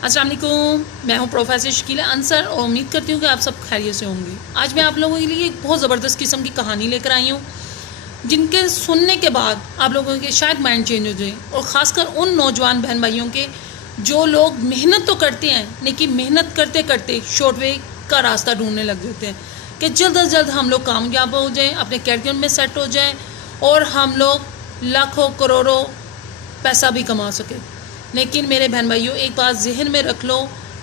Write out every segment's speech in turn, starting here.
अस्सलाम वालेकुम, मैं हूं प्रोफेसर शकीला अंसर और उम्मीद करती हूं कि आप सब खैरियत से होंगे। आज मैं आप लोगों के लिए एक बहुत ज़बरदस्त किस्म की कहानी लेकर आई हूं, जिनके सुनने के बाद आप लोगों के शायद माइंड चेंज हो जाए, और ख़ासकर उन नौजवान बहन भाइयों के जो लोग मेहनत तो करते हैं लेकिन मेहनत करते करते शॉर्ट वे का रास्ता ढूंढने लग जाते हैं कि जल्द अज जल्द हम लोग कामयाब हो जाएँ, अपने कैरियर में सेट हो जाएँ और हम लोग लाखों करोड़ों पैसा भी कमा सके। लेकिन मेरे बहन भाइयों, एक बात जहन में रख लो,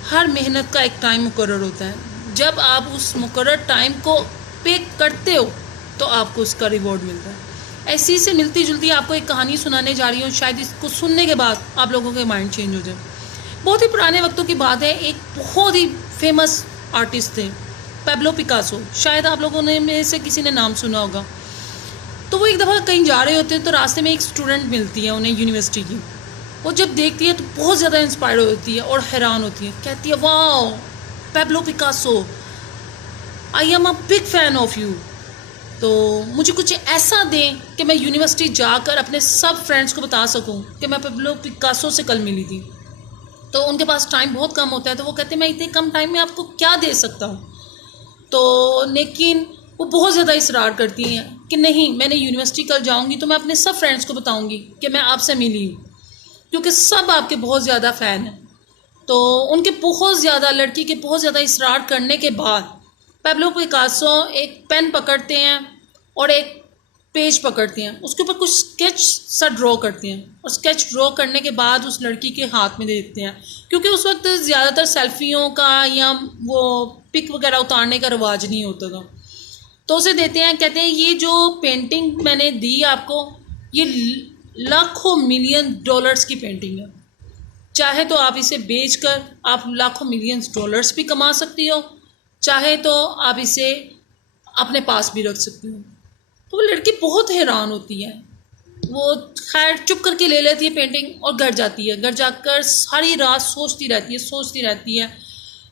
हर मेहनत का एक टाइम मुकर्रर होता है। जब आप उस मुकर्रर टाइम को पे करते हो तो आपको उसका रिवॉर्ड मिलता है। ऐसी से मिलती जुलती आपको एक कहानी सुनाने जा रही हूँ, शायद इसको सुनने के बाद आप लोगों के माइंड चेंज हो जाए। बहुत ही पुराने वक्तों की बात है, एक बहुत ही फेमस आर्टिस्ट थे पैब्लो पिकासो। शायद आप लोगों ने में से किसी ने नाम सुना होगा। तो वो एक दफ़ा कहीं जा रहे होते हैं तो रास्ते में एक स्टूडेंट मिलती है उन्हें, यूनिवर्सिटी की। वो जब देखती है तो बहुत ज़्यादा इंस्पायर होती है और हैरान होती है। कहती है, wow Pablo Picasso, I am a big fan of you. तो मुझे कुछ ऐसा दें कि मैं यूनिवर्सिटी जाकर अपने सब फ्रेंड्स को बता सकूं कि मैं पैब्लो पिकासो से कल मिली थी। तो उनके पास टाइम बहुत कम होता है, तो वो कहते हैं मैं इतने कम टाइम में आपको क्या दे सकता हूँ। तो लेकिन वो बहुत ज़्यादा इसरार करती हैं कि नहीं, मैंने यूनिवर्सिटी कल जाऊँगी तो मैं अपने सब फ्रेंड्स को बताऊँगी कि मैं आपसे मिली हूँ, क्योंकि सब आपके बहुत ज़्यादा फ़ैन हैं। तो उनके बहुत ज़्यादा, लड़की के बहुत ज़्यादा इसरार करने के बाद पैब्लो पिकासो एक पेन पकड़ते हैं और एक पेज पकड़ते हैं, उसके ऊपर कुछ स्केच सा ड्रॉ करते हैं, और स्केच ड्रॉ करने के बाद उस लड़की के हाथ में दे देते हैं। क्योंकि उस वक्त ज़्यादातर सेल्फियों का या वो पिक वगैरह उतारने का रिवाज नहीं होता था, तो उसे देते हैं। कहते हैं ये जो पेंटिंग मैंने दी आपको, ये लाखों मिलियन डॉलर्स की पेंटिंग है। चाहे तो आप इसे बेचकर आप लाखों मिलियंस डॉलर्स भी कमा सकती हो, चाहे तो आप इसे अपने पास भी रख सकती हो। तो वो लड़की बहुत हैरान होती है। वो खैर चुप करके ले लेती है पेंटिंग और घर जाती है। घर जाकर सारी रात सोचती रहती है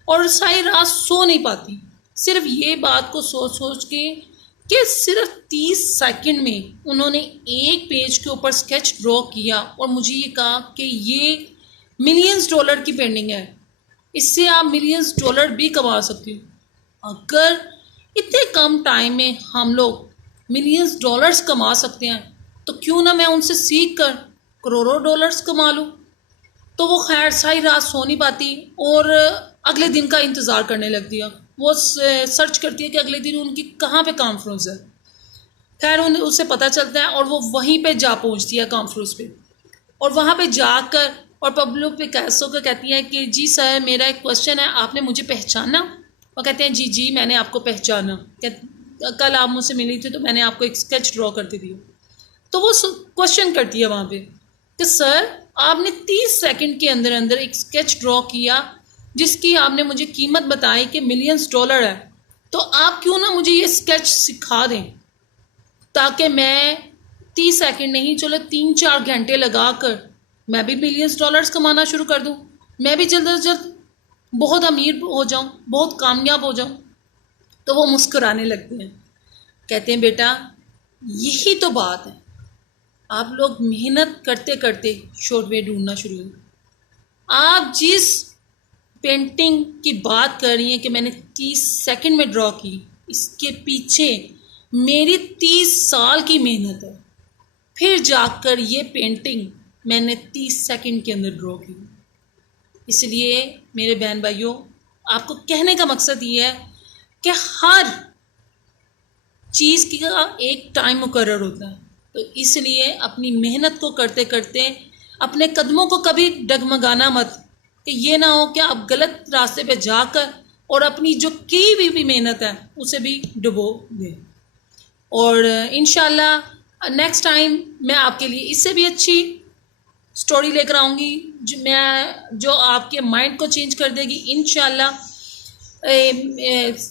और सारी रात सो नहीं पाती, सिर्फ ये बात को सोच सोच के कि सिर्फ 30 सेकंड में उन्होंने एक पेज के ऊपर स्केच ड्रॉ किया और मुझे ये कहा कि ये मिलियंस डॉलर की पेंटिंग है, इससे आप मिलियंस डॉलर भी कमा सकती हो। अगर इतने कम टाइम में हम लोग मिलियंस डॉलर्स कमा सकते हैं तो क्यों ना मैं उनसे सीख कर करोड़ों डॉलर्स कमा लूँ। तो वो खैर सारी रात सो नहीं पाती और अगले दिन का इंतज़ार करने लगती है। वो सर्च करती है कि अगले दिन उनकी कहाँ पे कॉन्फ्रेंस है। खैर उसे पता चलता है और वो वहीं पे जा पहुंचती है कॉन्फ्रेंस पे, और वहाँ पे जाकर और पैब्लो पिकासो को कहती है कि जी सर, मेरा एक क्वेश्चन है, आपने मुझे पहचाना। वो कहते हैं जी जी, मैंने आपको पहचाना, कल आप मुझसे मिली थी तो मैंने आपको एक स्केच ड्रॉ करके दी। तो वो क्वेश्चन करती है वहाँ पे कि सर, आपने 30 सेकंड के अंदर अंदर एक स्केच ड्रॉ किया जिसकी आपने मुझे कीमत बताई कि मिलियंस डॉलर है, तो आप क्यों ना मुझे ये स्केच सिखा दें ताकि मैं 30 सेकंड नहीं, चलो 3-4 घंटे लगा कर मैं भी मिलियंस डॉलर्स कमाना शुरू कर दूं, मैं भी जल्द अज जल्द बहुत अमीर हो जाऊं, बहुत कामयाब हो जाऊं। तो वो मुस्कुराने लगते हैं, कहते हैं बेटा यही तो बात है, आप लोग मेहनत करते करते शॉर्ट वे ढूंढना शुरू करें। आप जिस पेंटिंग की बात कर रही हैं कि मैंने 30 सेकंड में ड्रॉ की, इसके पीछे मेरी 30 साल की मेहनत है, फिर जाकर ये पेंटिंग मैंने 30 सेकंड के अंदर ड्रॉ की। इसलिए मेरे बहन भाइयों, आपको कहने का मकसद ये है कि हर चीज़ का एक टाइम मुकर्रर होता है। तो इसलिए अपनी मेहनत को करते करते अपने कदमों को कभी डगमगाना मत, कि ये ना हो कि आप गलत रास्ते पे जाकर और अपनी जो की हुई भी मेहनत है उसे भी डुबो दें। और इंशाल्लाह नेक्स्ट टाइम मैं आपके लिए इससे भी अच्छी स्टोरी लेकर आऊँगी जो आपके माइंड को चेंज कर देगी इंशाल्लाह।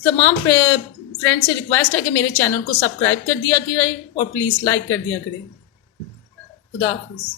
तमाम फ्रेंड से रिक्वेस्ट है कि मेरे चैनल को सब्सक्राइब कर दिया करें और प्लीज़ लाइक कर दिया करें। खुदा हाफिज़।